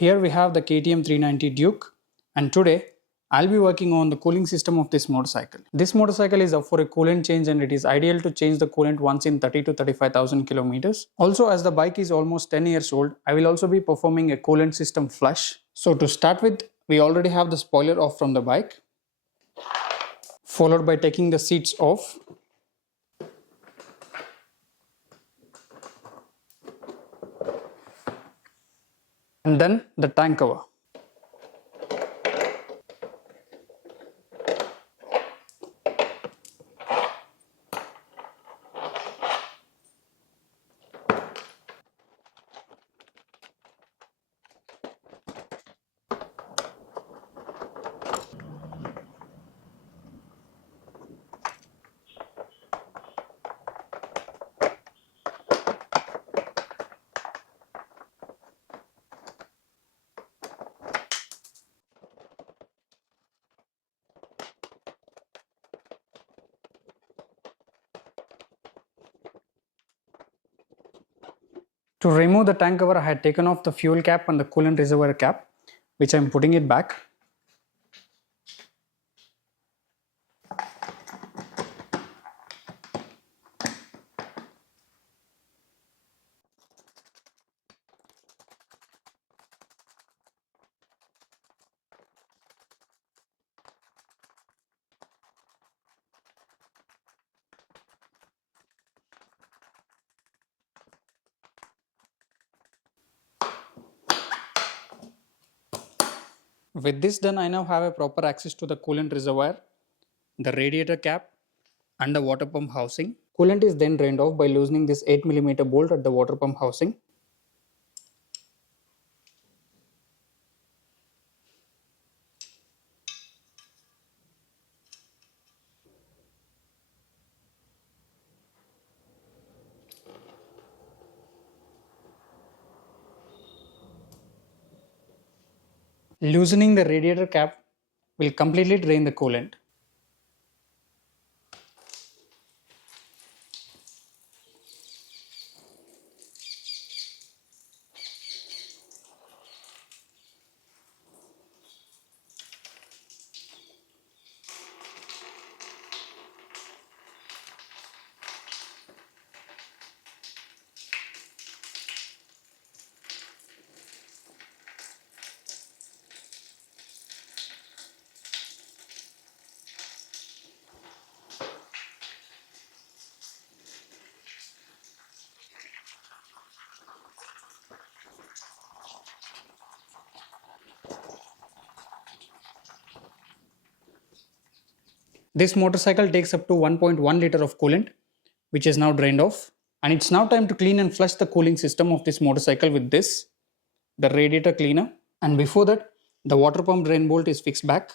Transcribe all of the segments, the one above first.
Here we have the KTM 390 Duke, and today I'll be working on the cooling system of this motorcycle. This motorcycle is up for a coolant change and it is ideal to change the coolant once in 30 to 35,000 kilometers. Also, as the bike is almost 10 years old, I will also be performing a coolant system flush. So to start with, we already have the spoiler off from the bike, followed by taking the seats off. And then the tank cover. To remove the tank cover, I had taken off the fuel cap and the coolant reservoir cap, which I am putting it back. With this done, I now have a proper access to the coolant reservoir, the radiator cap and the water pump housing. Coolant is then drained off by loosening this 8mm bolt at the water pump housing. Loosening the radiator cap will completely drain the coolant. This motorcycle takes up to 1.1 liter of coolant, which is now drained off. And it's now time to clean and flush the cooling system of this motorcycle with this, the radiator cleaner. And before that, the water pump drain bolt is fixed back.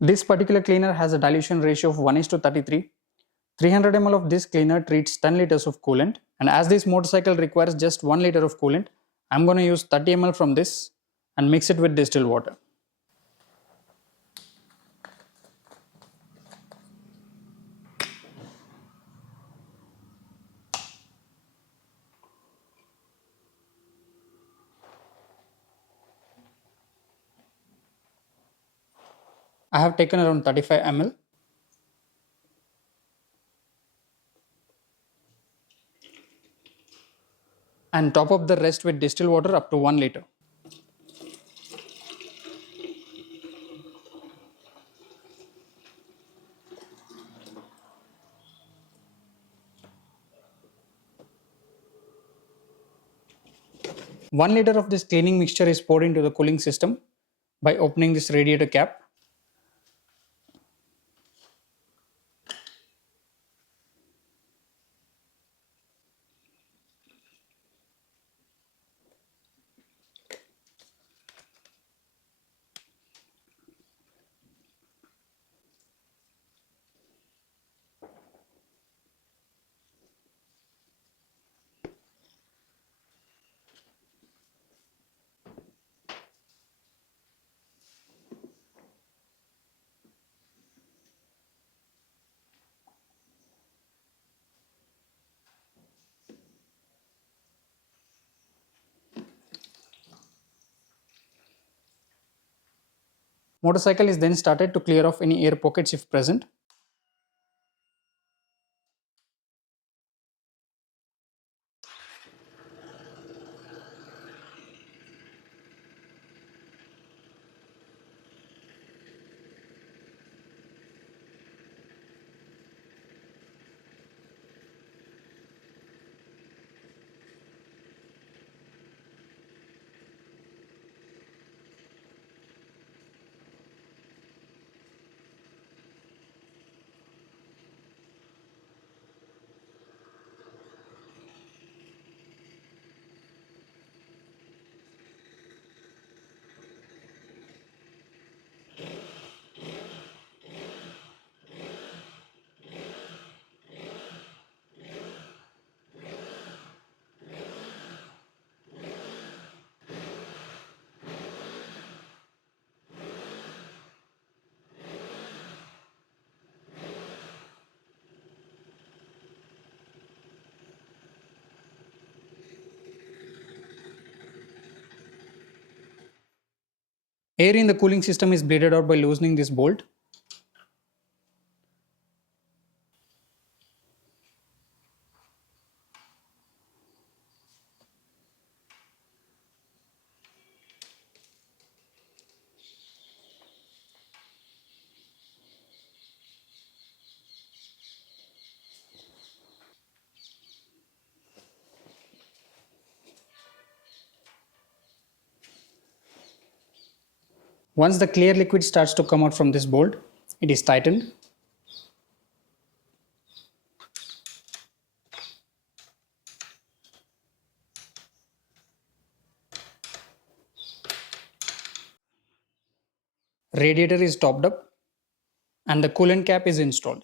This particular cleaner has a dilution ratio of 1:33. 300 ml of this cleaner treats 10 liters of coolant, and as this motorcycle requires just 1 liter of coolant, I'm going to use 30 ml from this and mix it with distilled water. I have taken around 35 ml. And top up the rest with distilled water up to 1 liter. One liter of this cleaning mixture is poured into the cooling system by opening this radiator cap. Motorcycle is then started to clear off any air pockets if present. Air in the cooling system is bleeded out by loosening this bolt. Once the clear liquid starts to come out from this bolt, it is tightened. Radiator is topped up and the coolant cap is installed.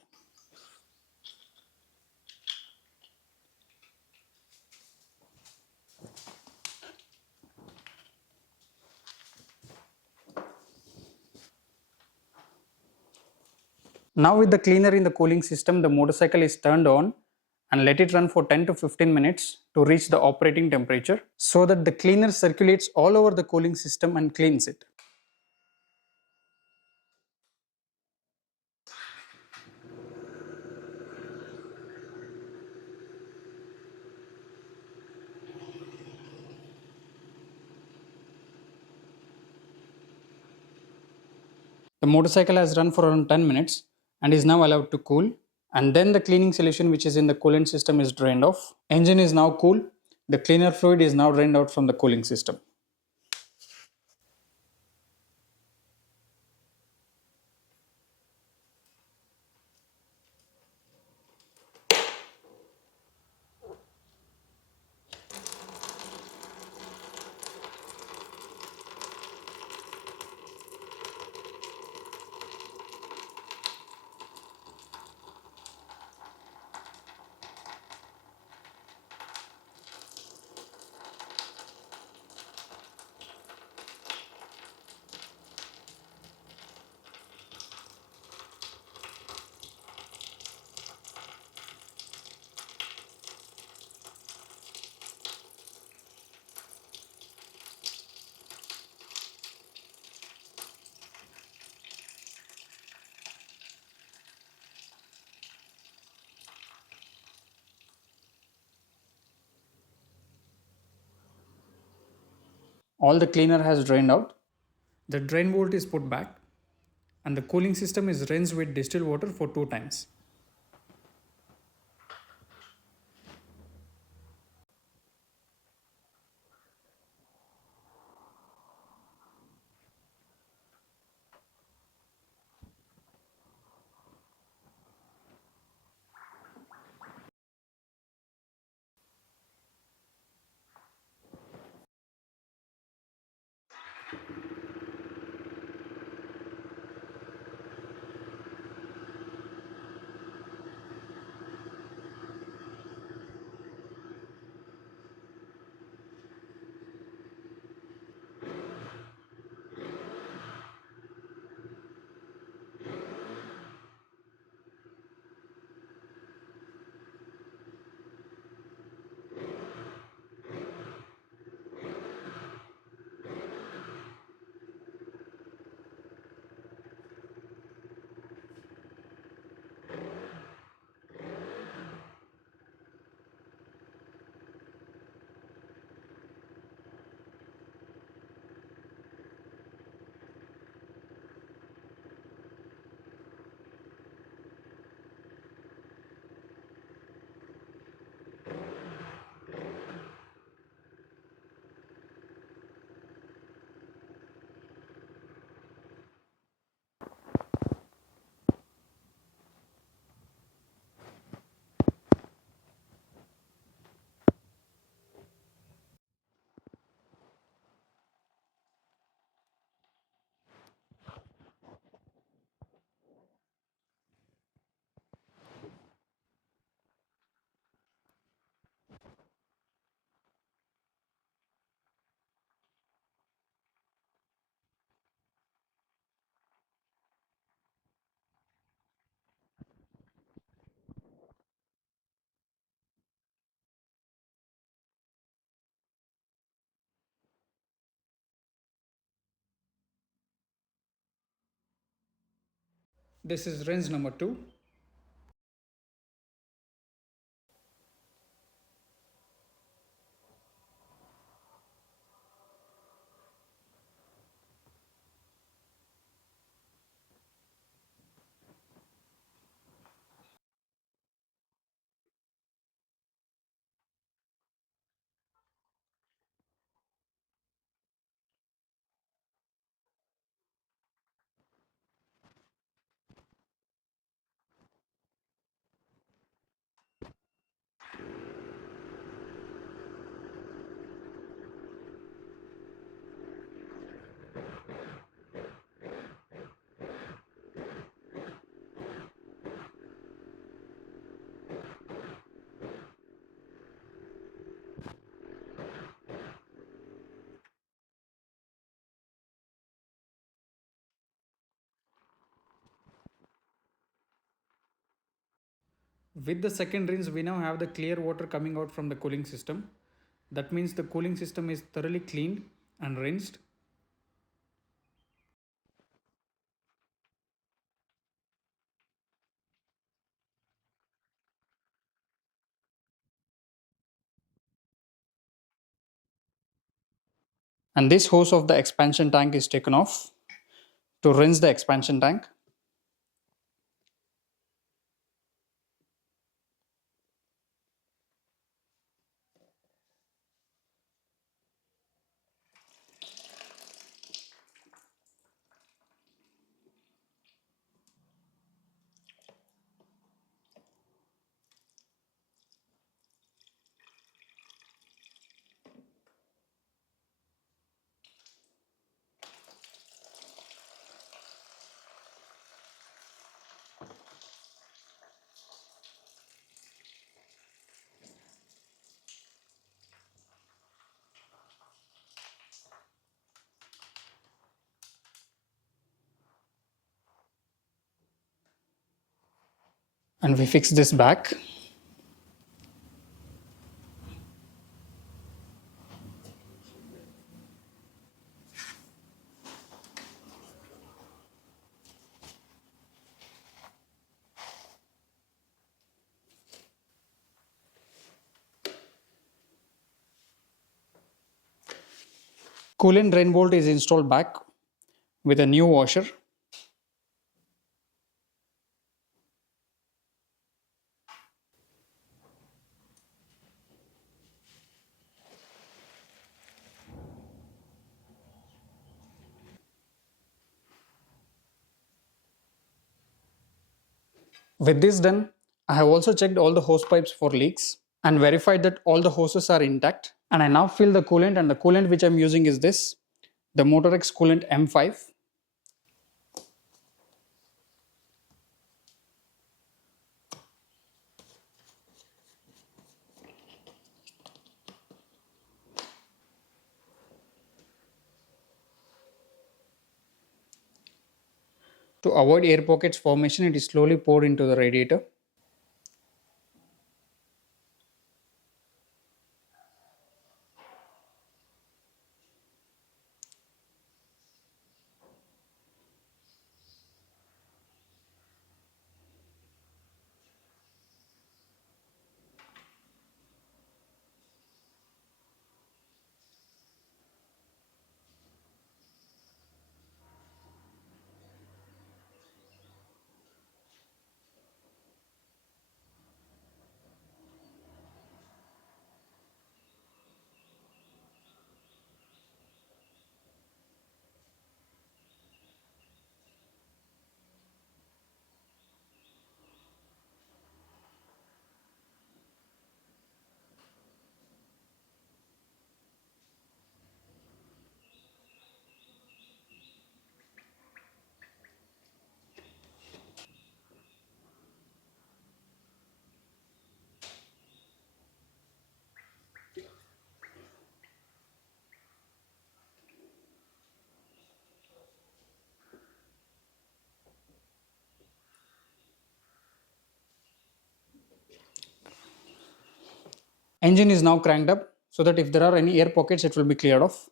Now with the cleaner in the cooling system, the motorcycle is turned on and let it run for 10 to 15 minutes to reach the operating temperature so that the cleaner circulates all over the cooling system and cleans it. The motorcycle has run for around 10 minutes and is now allowed to cool, and then the cleaning solution which is in the coolant system is drained off. Engine is now cool. The cleaner fluid is now drained out from the cooling system. All the cleaner has drained out. The drain bolt is put back and the cooling system is rinsed with distilled water for 2 times. This is rinse number 2. With the second rinse, we now have the clear water coming out from the cooling system. That means the cooling system is thoroughly cleaned and rinsed. And this hose of the expansion tank is taken off to rinse the expansion tank. And we fix this back. Coolant drain bolt is installed back with a new washer. With this done, I have also checked all the hose pipes for leaks and verified that all the hoses are intact. And I now fill the coolant, and the coolant which I am using is this, the Motorex Coolant M5. To avoid air pockets formation, it is slowly poured into the radiator. Engine is now cranked up so that if there are any air pockets, it will be cleared off.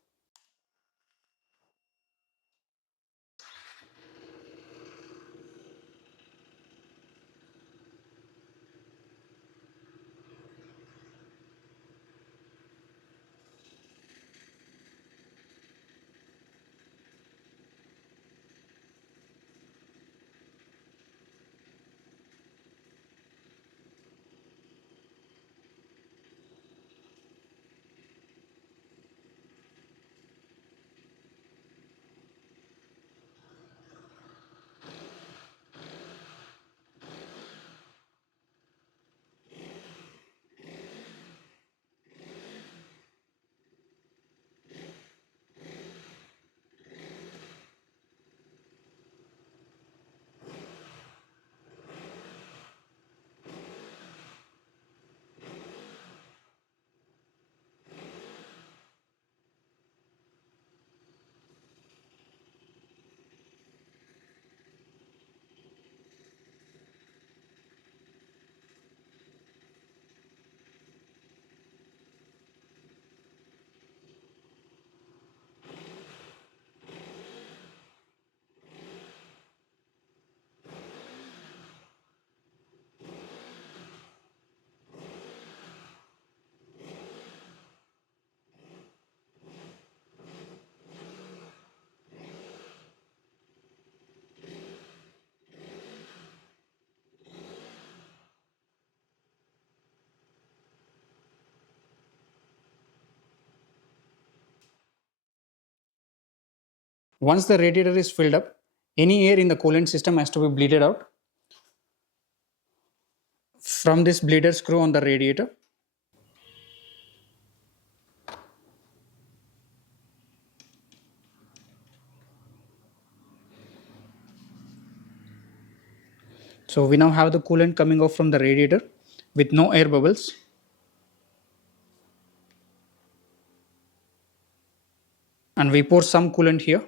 Once the radiator is filled up, any air in the coolant system has to be bleeded out from this bleeder screw on the radiator. So we now have the coolant coming off from the radiator with no air bubbles. And we pour some coolant here.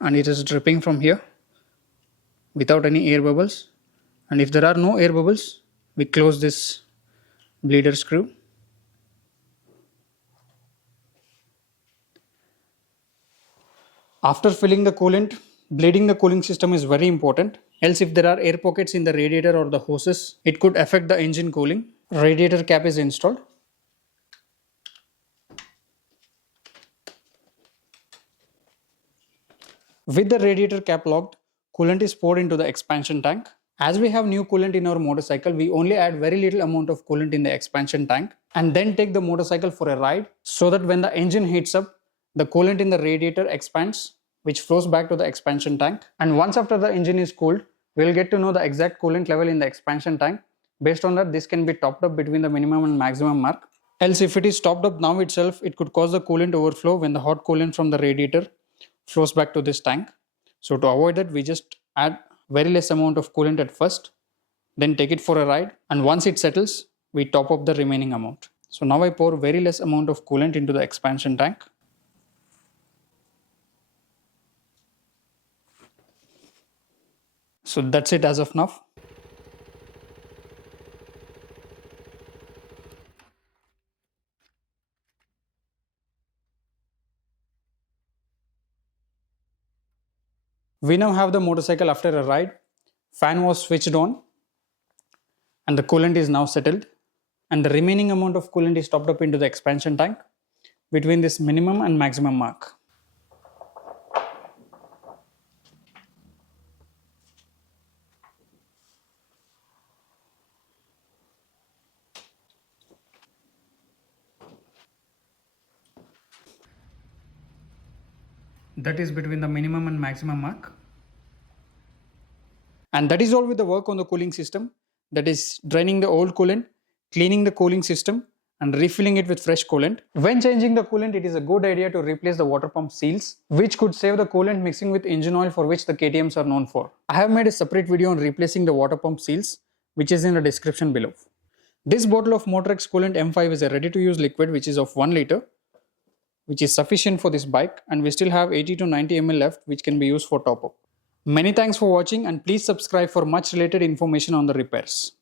And it is dripping from here without any air bubbles. And if there are no air bubbles, we close this bleeder screw. After filling the coolant, bleeding the cooling system is very important. Else if there are air pockets in the radiator or the hoses, it could affect the engine cooling. Radiator cap is installed. With the radiator cap locked, coolant is poured into the expansion tank. As we have new coolant in our motorcycle, we only add very little amount of coolant in the expansion tank and then take the motorcycle for a ride so that when the engine heats up, the coolant in the radiator expands, which flows back to the expansion tank. And once after the engine is cooled, we'll get to know the exact coolant level in the expansion tank. Based on that, this can be topped up between the minimum and maximum mark. Else if it is topped up now itself, it could cause the coolant overflow when the hot coolant from the radiator flows back to this tank. So to avoid that, we just add very less amount of coolant at first, then take it for a ride, and once it settles, we top up the remaining amount. So now I pour very less amount of coolant into the expansion tank. So that's it as of now. We now have the motorcycle after a ride. Fan was switched on and the coolant is now settled, and the remaining amount of coolant is topped up into the expansion tank between this minimum and maximum mark. That is between the minimum and maximum mark. And that is all with the work on the cooling system. That is draining the old coolant, cleaning the cooling system and refilling it with fresh coolant. When changing the coolant, it is a good idea to replace the water pump seals, which could save the coolant mixing with engine oil, for which the KTMs are known for. I have made a separate video on replacing the water pump seals, which is in the description below. This bottle of Motorex Coolant M5 is a ready to use liquid which is of 1 liter, which is sufficient for this bike, and we still have 80 to 90 ml left, which can be used for top up. Many thanks for watching, and please subscribe for much related information on the repairs.